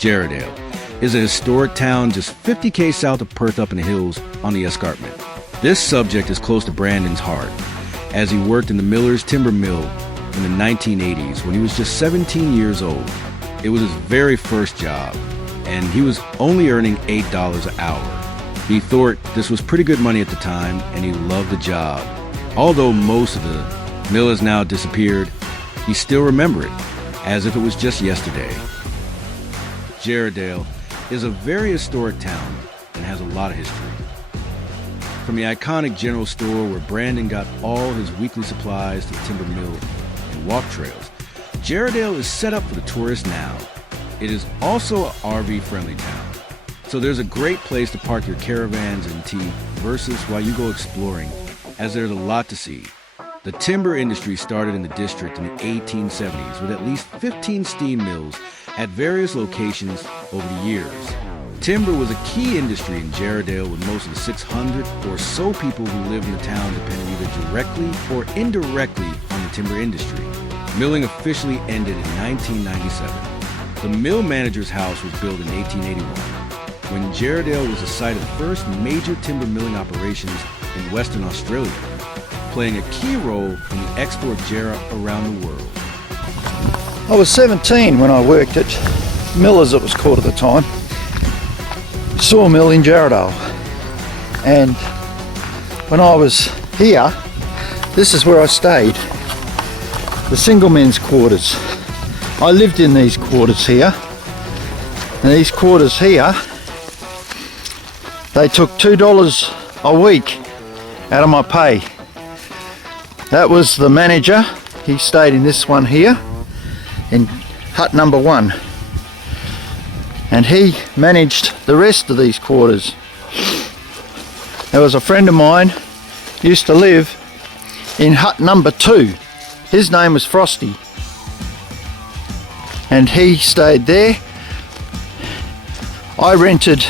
Jarrahdale is a historic town just 50k south of Perth up in the hills on the escarpment. This subject is close to Brandon's heart, as he worked in the Miller's Timber Mill in the 1980s when he was just 17 years old. It was his very first job, and he was only earning $8 an hour. He thought this was pretty good money at the time, and he loved the job. Although most of the mill has now disappeared, he still remembered it as if it was just yesterday. Jarrahdale is a very historic town and has a lot of history. From the iconic general store where Brandon got all his weekly supplies to the timber mill and walk trails, Jarrahdale is set up for the tourist now. It is also an RV-friendly town, so there's a great place to park your caravans and tea versus while you go exploring, as there's a lot to see. The timber industry started in the district in the 1870s with at least 15 steam mills at various locations over the years. Timber was a key industry in Jarrahdale, with most of the 600 or so people who live in the town depended either directly or indirectly on the timber industry. Milling officially ended in 1997. The mill manager's house was built in 1881, when Jarrahdale was the site of the first major timber milling operations in Western Australia, playing a key role in the export Jarrah around the world. I was 17 when I worked at Miller's, it was called at the time, sawmill in Jarrahdale. And when I was here, this is where I stayed, the single men's quarters. I lived in these quarters here, and these quarters here, they took $2 a week out of my pay. That was the manager. He stayed in this one here, in hut number 1. And he managed the rest of these quarters. There was a friend of mine used to live in hut number 2. His name was Frosty. And he stayed there. I rented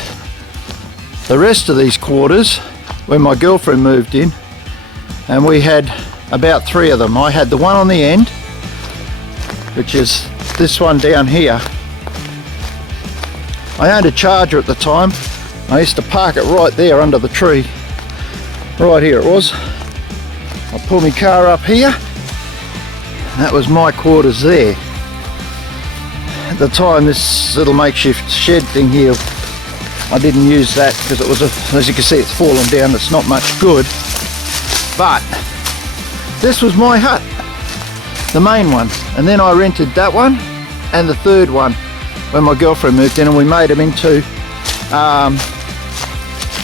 the rest of these quarters when my girlfriend moved in, and we had about 3 of them. I had the one on the end, which is this one down here. I owned a Charger at the time. I used to park it right there under the tree. Right here it was. I pulled my car up here. That was my quarters there. At the time, this little makeshift shed thing here, I didn't use that because it was, as you can see, it's fallen down. It's not much good. But this was my hut, the main one, and then I rented that one and the third one when my girlfriend moved in, and we made them into,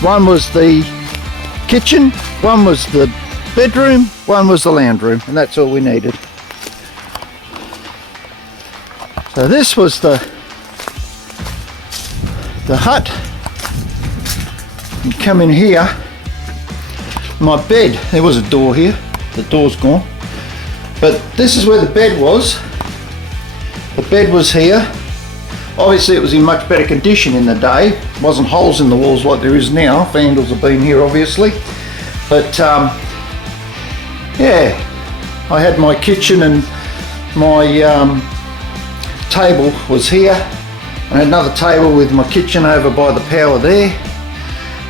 one was the kitchen, one was the bedroom, one was the lounge room, and that's all we needed. So this was the hut. You come in here, my bed, there was a door here. The door's gone, but this is where the bed was. The bed was here. Obviously it was in much better condition in the day. It wasn't holes in the walls like there is now. Vandals have been here obviously, but yeah, I had my kitchen, and my table was here. I had another table with my kitchen over by the power there,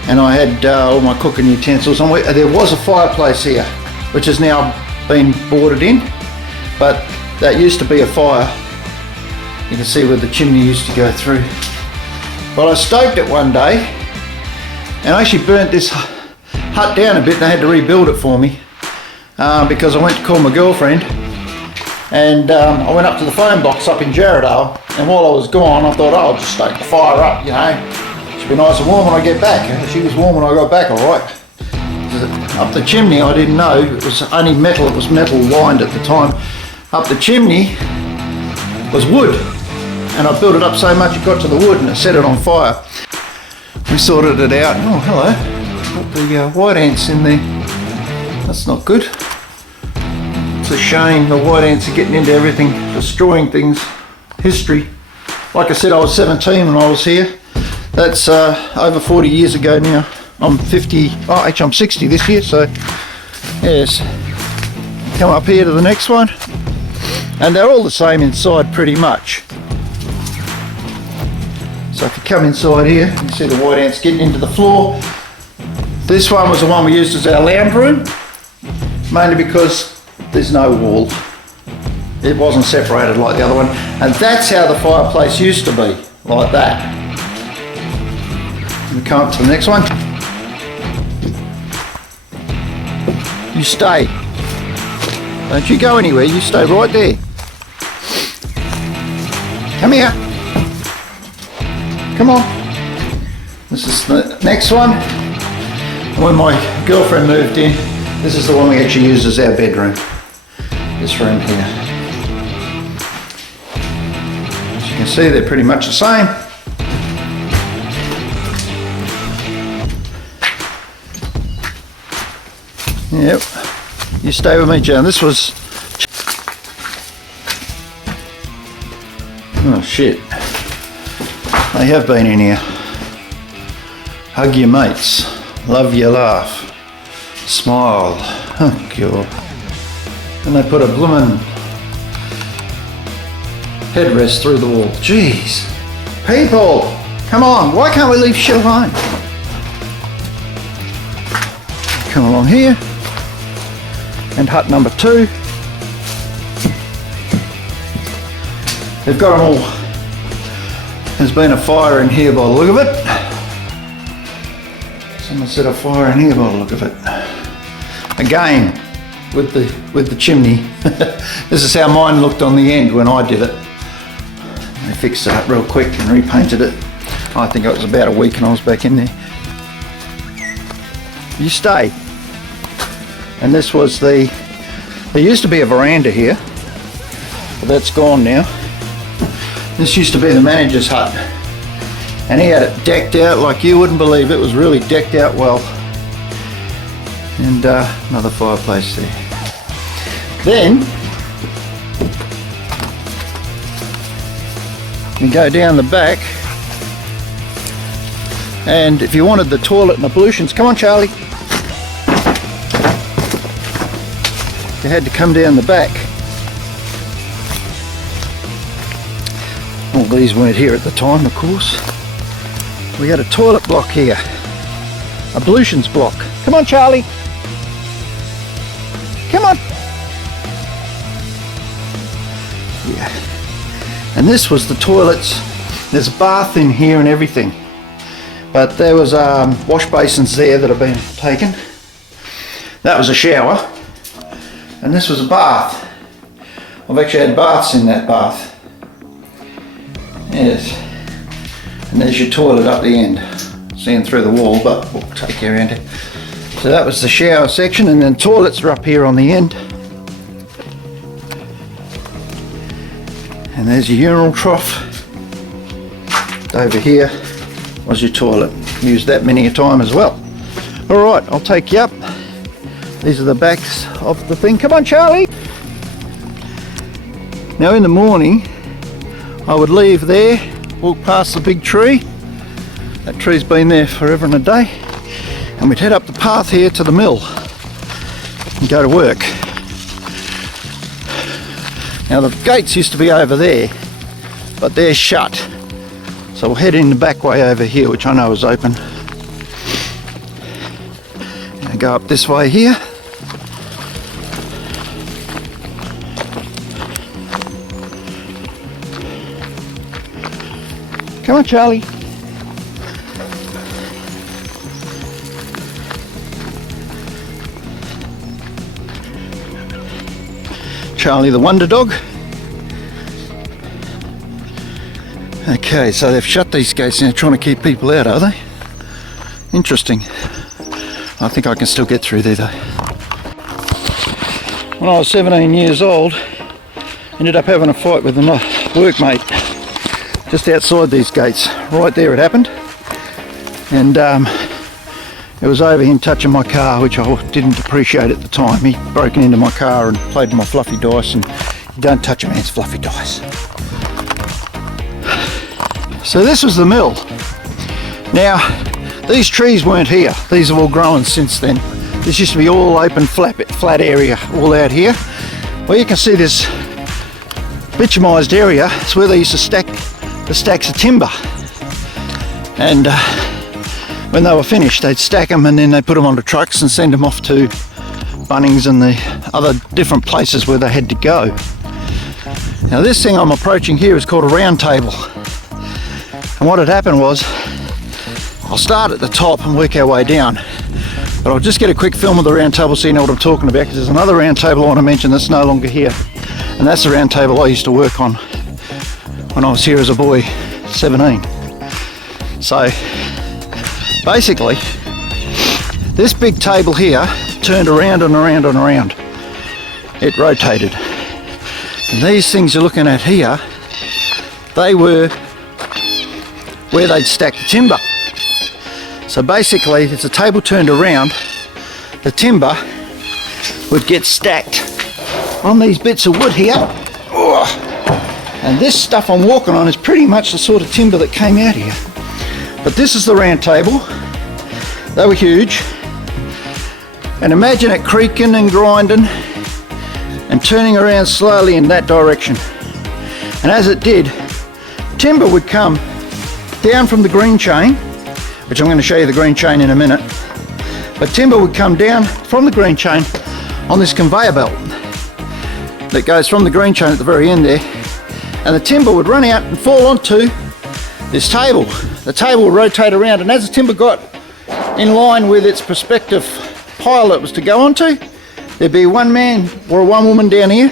and I had all my cooking utensils, and there was a fireplace here, which has now been boarded in, but that used to be a fire. You can see where the chimney used to go through. Well, I stoked it one day, and I actually burnt this hut down a bit, and they had to rebuild it for me because I went to call my girlfriend, and I went up to the phone box up in Jarrahdale, and while I was gone, I thought, oh, I'll just stoke the fire up, you know. Should be nice and warm when I get back. She was warm when I got back, all right. Up the chimney, I didn't know, it was only metal, it was metal lined at the time. Up the chimney was wood, and I built it up so much it got to the wood and it set it on fire. We sorted it out. Oh, hello. Got the white ants in there. That's not good. It's a shame the white ants are getting into everything, destroying things. History. Like I said, I was 17 when I was here. That's over 40 years ago now. I'm 50, oh actually I'm 60 this year, so yes. Come up here to the next one, and they're all the same inside pretty much. So if you come inside here, you can see the white ants getting into the floor. This one was the one we used as our lounge room, mainly because there's no wall. It wasn't separated like the other one. And that's how the fireplace used to be, like that. We come up to the next one. You stay. Don't you go anywhere, you stay right there. Come here. Come on. This is the next one. When my girlfriend moved in, this is the one we actually used as our bedroom. This room here. As you can see, they're pretty much the same. Yep. You stay with me, Joan. This was... Oh shit. They have been in here. Hug your mates. Love your laugh. Smile. Oh God. And they put a bloomin' headrest through the wall. Jeez. People! Come on, why can't we leave shit alone? Come along here. And hut number 2. They've got them all. There's been a fire in here by the look of it. Someone set a fire in here by the look of it. Again, with the chimney. This is how mine looked on the end when I did it. They fixed it up real quick and repainted it. I think it was about a week and I was back in there. You stay. And this was there used to be a veranda here, but that's gone now. This used to be the manager's hut, and he had it decked out like you wouldn't believe. It was really decked out well. And another fireplace there. Then you go down the back, and if you wanted the toilet and ablutions, come on Charlie, you had to come down the back. All these weren't here at the time, of course. We had a toilet block here, ablutions block. Come on Charlie, come on. Yeah. And this was the toilets. There's a bath in here and everything, but there was wash basins there that have been taken. That was a shower, and this was a bath. I've actually had baths in that bath. Yes. And there's your toilet up the end, seeing through the wall, but we'll take you around it. So that was the shower section, and then toilets are up here on the end. And there's your urinal trough. Over here was your toilet. Used that many a time as well. Alright, I'll take you up. These are the backs of the thing. Come on Charlie! Now in the morning, I would leave there, walk past the big tree. That tree's been there forever and a day. And we'd head up the path here to the mill and go to work. Now the gates used to be over there, but they're shut. So we'll head in the back way over here, which I know is open. And go up this way here. Come on, Charlie. Charlie the wonder dog. Okay, so they've shut these gates and they're trying to keep people out, are they? Interesting. I think I can still get through there though. When I was 17 years old, ended up having a fight with my workmate just outside these gates. Right there it happened. And it was over him touching my car, which I didn't appreciate at the time. He'd broken into my car and played my fluffy dice, and you don't touch a man's fluffy dice. So this was the mill. Now, these trees weren't here. These have all grown since then. This used to be all open, flat area, all out here. Well, you can see this bitumised area. It's where they used to stack the stacks of timber. And when they were finished, they'd stack them and then they put them onto trucks and send them off to Bunnings and the other different places where they had to go. Now this thing I'm approaching here is called a round table. And what had happened was, I'll start at the top and work our way down. But I'll just get a quick film of the round table so you know what I'm talking about, because there's another round table I want to mention that's no longer here. And that's the round table I used to work on when I was here as a boy, 17. So basically, this big table here turned around and around and around. It rotated. And these things you're looking at here, they were where they'd stack the timber. So basically, as the table turned around, the timber would get stacked on these bits of wood here. And this stuff I'm walking on is pretty much the sort of timber that came out here. But this is the round table. They were huge. And imagine it creaking and grinding and turning around slowly in that direction. And as it did, timber would come down from the green chain, which I'm going to show you the green chain in a minute. But timber would come down from the green chain on this conveyor belt that goes from the green chain at the very end there. And the timber would run out and fall onto this table. The table would rotate around, and as the timber got in line with its prospective pile it was to go onto, there'd be one man or one woman down here,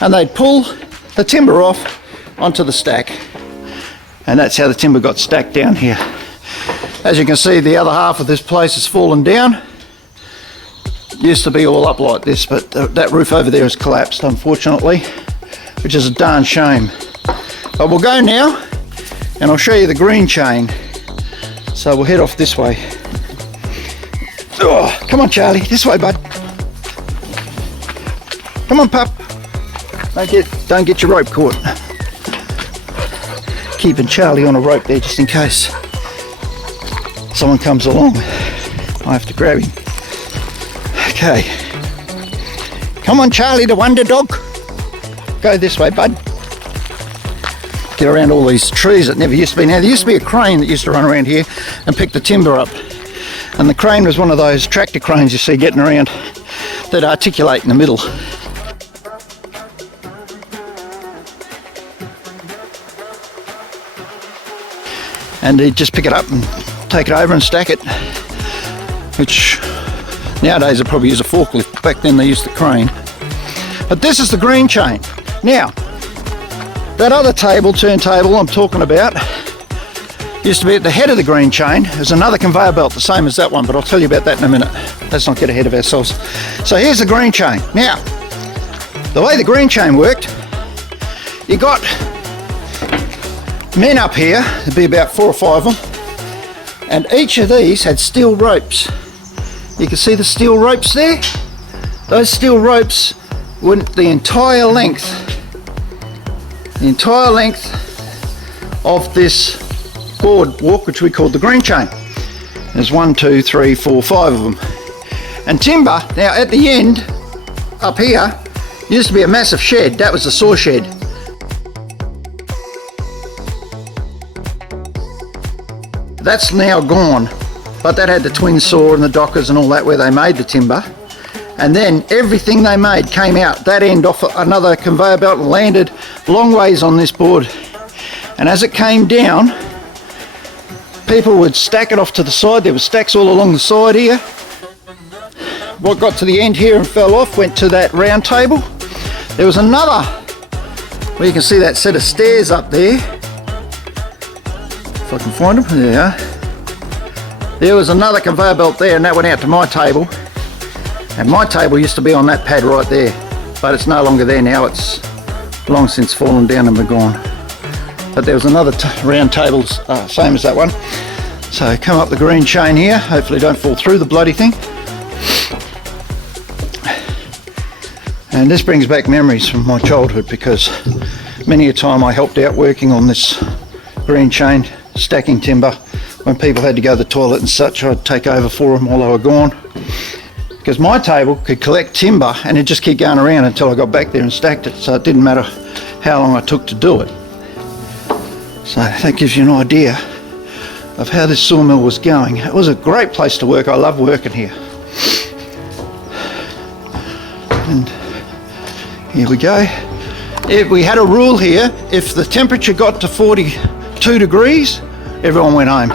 and they'd pull the timber off onto the stack. And that's how the timber got stacked down here. As you can see, the other half of this place has fallen down. It used to be all up like this, but that roof over there has collapsed, unfortunately, which is a darn shame. But we'll go now, and I'll show you the green chain. So we'll head off this way. Oh, come on, Charlie, this way, bud. Come on, pup. Don't get your rope caught. Keeping Charlie on a rope there just in case someone comes along. I have to grab him. Okay. Come on, Charlie, the wonder dog. Go this way, bud. Get around all these trees that never used to be. Now, there used to be a crane that used to run around here and pick the timber up. And the crane was one of those tractor cranes you see getting around that articulate in the middle. And he'd just pick it up and take it over and stack it, which nowadays they probably use a forklift. Back then they used the crane. But this is the green chain. Now, that other turntable I'm talking about used to be at the head of the green chain. There's another conveyor belt the same as that one, but I'll tell you about that in a minute. Let's not get ahead of ourselves. So here's the green chain. Now, the way the green chain worked, you got men up here, there'd be about 4 or 5 of them, and each of these had steel ropes. You can see the steel ropes there? Those steel ropes went the entire length of this boardwalk, which we called the green chain. There's 1, 2, 3, 4, 5 of them. And timber, now at the end, up here, used to be a massive shed. That was the saw shed. That's now gone, but that had the twin saw and the dockers and all that where they made the timber. And then everything they made came out that end off another conveyor belt and landed long ways on this board. And as it came down, people would stack it off to the side. There were stacks all along the side here. What got to the end here and fell off went to that round table. There was another, well, you can see that set of stairs up there. If I can find them, there they are. There was another conveyor belt there, and that went out to my table. And my table used to be on that pad right there, but it's no longer there now. It's long since fallen down and been gone. But there was another round table, same as that one. So come up the green chain here. Hopefully don't fall through the bloody thing. And this brings back memories from my childhood, because many a time I helped out working on this green chain, stacking timber. When people had to go to the toilet and such, I'd take over for them while they were gone. Because my table could collect timber and it'd just keep going around until I got back there and stacked it. So it didn't matter how long I took to do it. So that gives you an idea of how this sawmill was going. It was a great place to work. I love working here. And here we go. We had a rule here, if the temperature got to 42 degrees, everyone went home.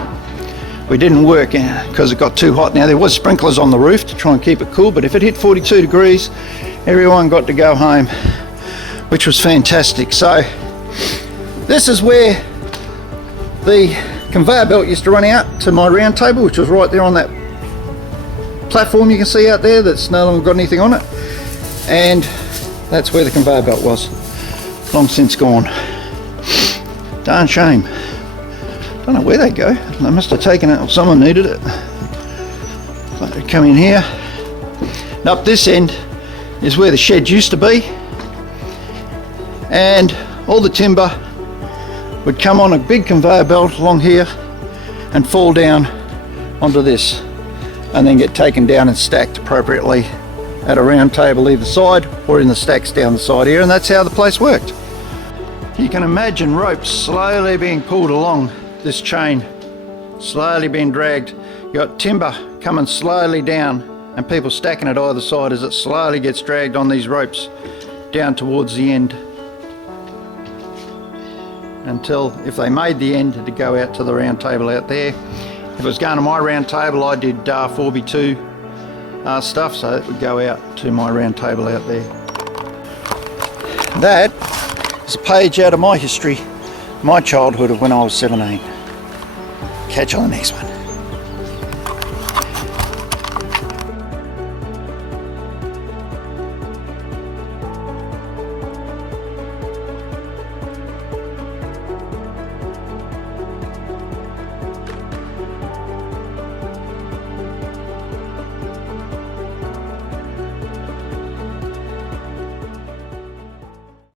We didn't work because it got too hot. Now there was sprinklers on the roof to try and keep it cool, but if it hit 42 degrees, everyone got to go home, which was fantastic. So this is where the conveyor belt used to run out to my round table, which was right there on that platform you can see out there that's no longer got anything on it. And that's where the conveyor belt was. Long since gone. Darn shame. Don't know where they go. They must have taken it, or someone needed it. But they come in here. And up this end is where the shed used to be. And all the timber would come on a big conveyor belt along here and fall down onto this, and then get taken down and stacked appropriately at a round table either side or in the stacks down the side here, and that's how the place worked. You can imagine ropes slowly being pulled along this chain, slowly being dragged. You got timber coming slowly down and people stacking it either side as it slowly gets dragged on these ropes down towards the end, until if they made the end to go out to the round table out there. If it was going to my round table, I did 4x2 stuff, so it would go out to my round table out there. That is a page out of my history, my childhood of when I was 17. Catch you on the next one.